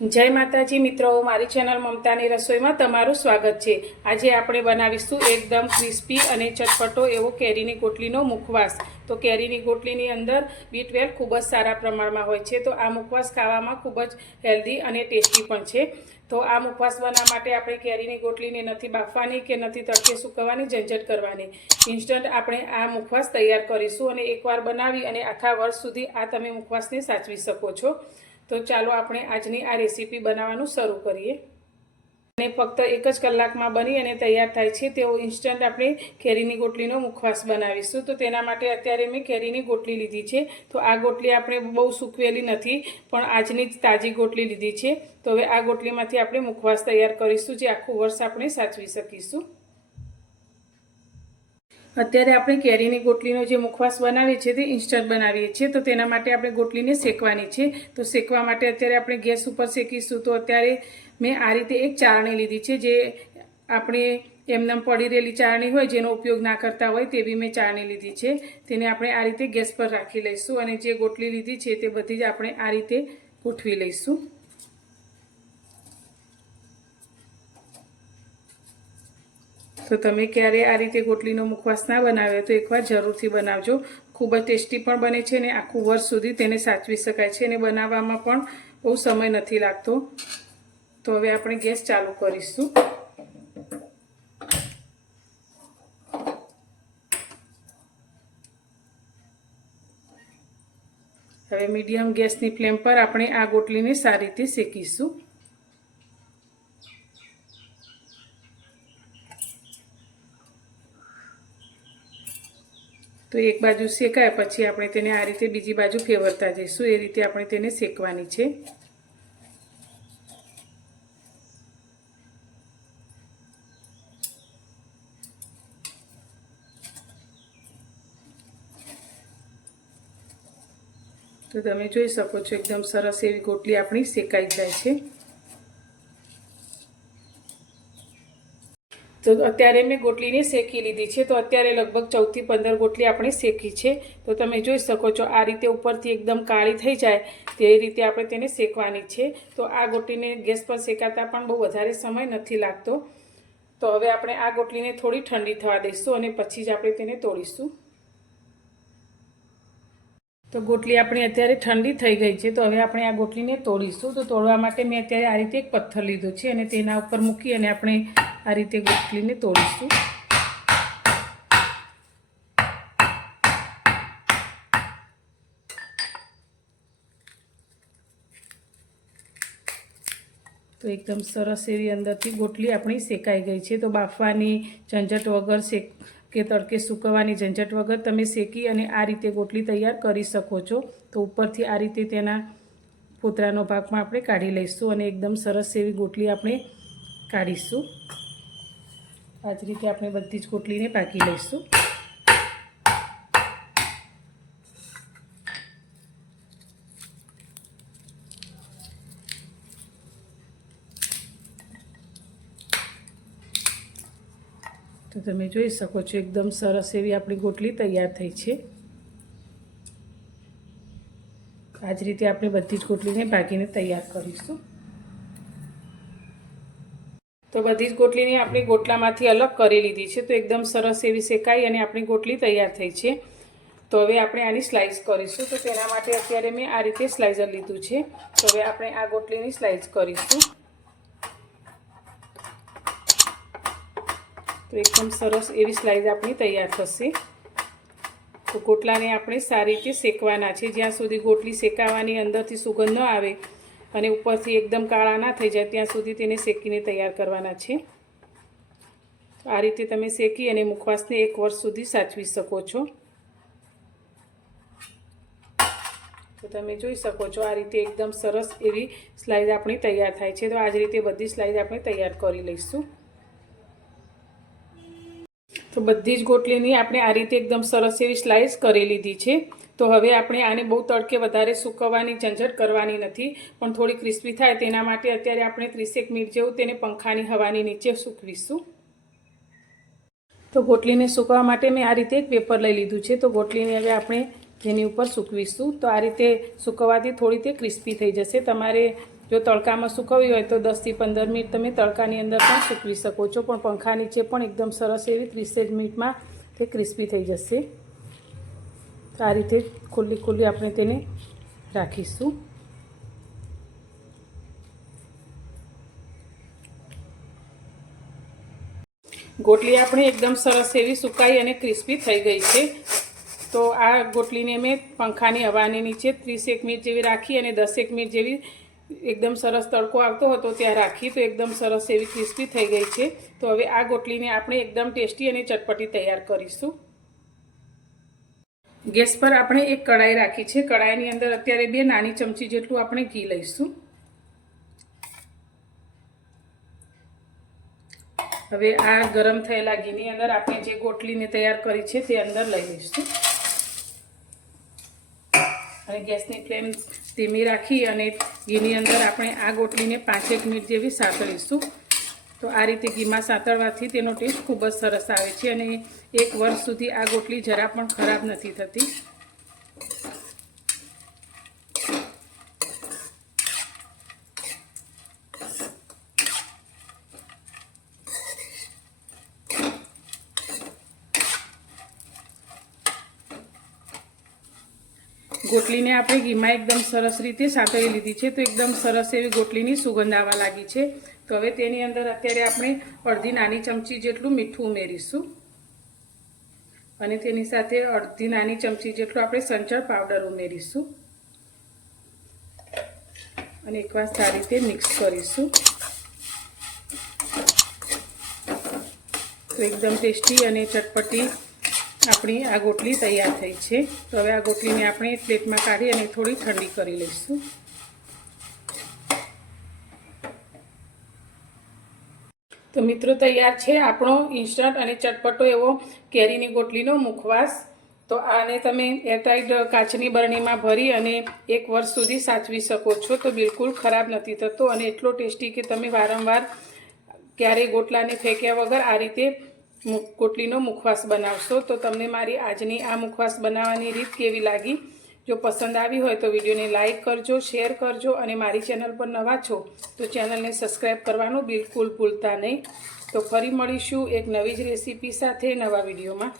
जय माताजी मित्रों, मारी चेनल ममतानी रसोईमां तमारुं स्वागत है। आज आपणे बनावीशुं एकदम क्रिस्पी अने चटपटो एवो केरीनी गोटलीनो मुखवास। तो केरीनी गोटलीनी अंदर B12 खूब ज सारा प्रमाणमां होय छे। तो आ मुखवास खावामां खूब ज हेल्दी अने टेस्टी पण छे। तो आ मुखवास बनाववा माटे आपणे केरीनी गोटलीने नथी बाफवानी के नथी तड़के सूकववानी झंझट करवानी। इंस्टंट आपणे आ मुखवास तैयार करीशुं अने एकवार बनावी अने आखा वर्ष सुधी आ तमे मुखवासने साचवी शको छो। तो चलो आपणे आजनी आ रेसिपी बनाववानुं शरू करीए। अने फक्त एक ज कलाकमां बनी अने तैयार थाय छे तेवो इंस्टंट आपणे केरीनी गोटलीनो मुखवास बनावीशुं। तो तेना माटे अत्यारे मैं केरीनी गोटली लीधी छे। तो आ गोटली आपणे बहु सूकवेली नथी पण आजनी ज ताजी गोटली लीधी छे। तो हवे आ गोटलीमांथी आपणे मुखवास तैयार करीशुं जे आखुं वर्ष आपणे साचवी शकीशुं। अत्यारे आपणे केरीनी गोटलीनो जे मुखवास बनावीए छे ते इंस्टंट बनावीए छे। तो तेना माटे आपणे गोटलीने शेकवानी छे। तो शेकवा माटे अत्यारे आपणे गैस उपर शेकीशुं। तो अत्यारे मैं आ रीते एक चाळणी लीधी छे जे आपणे एमनेम पड़ी रहेली चाळणी होय जेनो उपयोग ना करता होय तेवी मैं चाळणी लीधी छे। तेने आपणे आ रीते गैस पर राखी लईशुं अने जे गोटली लीधी छे ते बधी ज आपणे आ रीते गोठवी लईशुं। तो तमे क्यारे आ रीते गोटलीनो मुखवास ना बनाव्यो तो एकवार जरूरथी बनावजो। खूब ज टेस्टी पण बने छे ने आखुं वर्ष सुधी तेने साचवी शकाय छे अने बनाववामां पण बहु समय नथी लागतो। तो हवे आपणे गैस चालू करीशुं। हवे मीडियम गैसनी फ्लेम पर आपणे आ गोटलीने सारी रीते शेकीशुं। तो एक बाजू शेकाय पछी आपणे तेने आ रीते बीजी बाजू फेवरता जईशुं। ए रीते आपणे तेने शेकवानी छे। तो तमे जोई शको छो एकदम सरस एवी गोटली आपणी शेकाई जाय छे। तो अत्यारे मैं गोटलीने शेकी लीधी छे। तो अत्यारे लगभग 14 થી 15 गोटली आपणे शेकी छे। तो तमे जोई शको छो आ रीते उपरथी एकदम काળી थई जाय ते रीते आपणे तेने शेकवानी छे। तो आ गोटलीने गैस पर शेकाता पण बहु वधारे समय नथी लागतो। तो हवे आपणे आ गोटलीने थोड़ी ठंडी थवा दईशुं अने पछी ज आपणे तेने तोड़ीशुं। तो गोटली अपनी अत्यारे ठंडी थई गई है। तो हवे आपणे आ गोटलीने तोड़ीशुं। तो तोड़वा माटे मैं अत्यारे आ रीते एक पत्थर लीधो छे अने तेना उपर मूकी अने आपणे आ रीते गोटलीने तोड़ीशुं। तो एकदम सरस एवी अंदरथी गोटली अपनी शेकाई गई है। तो बाफवानी झंझट वगर शेक के तड़के सूकववानी झंझट वगर तमे शेकी अने आ रीते गोटली तैयार करी शको छो। तो उपरथी आ रीते तेना फोतरानो भागमां आपणे काढी लईशुं अने एकदम सरस एवी गोटली आपणे काढीशुं। आ ज रीते आपणे बधी ज गोटलीने पाकी लईशुं। तो तमे जोई शको छो एकदम सरस एवी आपणी गोटली तैयार थई छे। आ ज रीते आपणे बधी ज गोटलीने भागीने तैयार करीशुं। तो बधी ज गोटलीने आपणी गोटलामांथी अलग करी लीधी छे। तो एकदम सरस एवी शेकाई अने आपणी गोटली तैयार थई छे। तो हवे आपणे आनी स्लाइस करीशुं। तो तेना माटे अत्यारे मैं आ रीते स्लाइसर लीधुं छे। तो हवे आपणे आ गोटलीनी स्लाइस करीशुं। तो एकदम सरस एवी स्लाइस अपनी तैयार थशे। तो गोटलाने आपणे सारी रीते शेकवाना छे ज्यां सुधी गोटली शेकावानी अंदरथी सुगंध न आवे अने उपरथी एकदम काळा ना थई जाय त्यां सुधी तेने शेकीने तैयार करवाना छे। तो आ रीते तमे शेकी अने मुखवासने 1 वर्ष सुधी साचवी शको छो। तो तमे जोई शको छो आ रीते एकदम सरस एवी स्लाइस अपनी तैयार थाय छे। तो आ ज रीते बधी स्लाइस आपणे तैयार करी लईशुं। तो बधी ज गोटलीनी आपणे आ रीते एकदम सरस एवी स्लाइस करी लीधी छे। तो हवे आपणे आने बहु तड़के वधारे सूकववानी झंझट करवानी नथी पण थोड़ी क्रिस्पी थाय तेना माटे अत्यारे आपणे 30 मिनिट जेवुं तेने पंखानी हवानी नीचे सूकवीशुं। तो गोटलीने सूकवा माटे मैं आ रीते एक पेपर लई लीधुं छे। तो गोटलीने हवे आपणे तेनी उपर सूकवीशुं। तो आ रीते सूकववाथी थोड़ी ते क्रिस्पी थई जशे। तमारे જો તડકામાં સૂકવવી હોય તો 10 થી 15 મિનિટ તમે તડકાની અંદર પણ સૂકવી શકો છો, પણ પંખા નીચે પણ એકદમ સરસ એવી 30 મિનિટમાં તે ક્રિસ્પી થઈ જશે. તો આ રીતે ખુલ્લી આપણે તેને રાખીશું. ગોટલી આપણી એકદમ સરસ એવી સુકાઈ અને ક્રિસ્પી થઈ ગઈ છે. તો આ ગોટલીને મેં પંખાની હવાની નીચે 30 મિનિટ જેવી રાખી અને 10 મિનિટ જેવી એકદમ સરસ તડકો આવતો હતો ત્યાં રાખી, તો એકદમ સરસ એવી ક્રિસ્પી થઈ ગઈ છે. તો હવે આ ગોટલીને આપણે એકદમ ટેસ્ટી અને ચટપટી તૈયાર કરીશું. ગેસ પર આપણે એક કઢાઈ રાખી છે. કઢાઈની અંદર અત્યારે 2 નાની ચમચી જેટલું આપણે ઘી લઈશું. હવે આ ગરમ થયેલા ઘીની અંદર આપણે જે ગોટલીને તૈયાર કરી છે તે અંદર લઈ લઈશું અને ગેસની ફ્લેમ ધીમી રાખી અને ઘીની અંદર આપણે આ ગોટલીને 5 મિનિટ જેવી સાતળીશું. તો આ રીતે ઘીમાં સાતળવાથી તેનો ટેસ્ટ ખૂબ જ સરસ આવે છે અને 1 વર્ષ સુધી આ ગોટલી જરા પણ ખરાબ નથી થતી. ગોટલીને આપણે ઘીમાં એકદમ સરસ રીતે સાતળી લીધી છે. તો એકદમ સરસ એવી ગોટલીની સુગંધ આવવા લાગી છે. તો હવે તેની અંદર અત્યારે આપણે અડધી નાની ચમચી જેટલું મીઠું ઉમેરીશું અને તેની સાથે અડધી નાની ચમચી જેટલું આપણે સંચળ પાવડર ઉમેરીશું અને એકવાર સારી રીતે મિક્સ કરીશું. તો એકદમ ટેસ્ટી અને ચટપટી આપણી આ ગોટલી તૈયાર થઈ છે. તો હવે આ ગોટલીને આપણે એક પ્લેટમાં કાઢી અને થોડી ઠંડી કરી લઈશું. તો મિત્રો તૈયાર છે આપણો ઇન્સ્ટન્ટ અને ચટપટો એવો કેરીની ગોટલીનો મુખવાસ. તો આને તમે એરટાઇટ કાચની બરણીમાં ભરી અને 1 વર્ષ સુધી સાચવી શકો છો. તો બિલકુલ ખરાબ નથી થતો અને એટલો ટેસ્ટી કે તમે વારંવાર ક્યારેય ગોટલાને ફેંક્યા વગર આ રીતે ગોટલીનો મુખવાસ બનાવશો. તો તમને મારી આજની આ મુખવાસ બનાવવાની રીત કેવી લાગી? જો પસંદ આવી હોય તો વિડીયોને લાઇક કરજો, શેર કરજો અને મારી ચેનલ પર નવા છો તો ચેનલને સબસ્ક્રાઈબ કરવાનું બિલકુલ ભૂલતા નહીં. તો ફરી મળીશું એક નવી જ રેસીપી સાથે નવા વિડીયોમાં.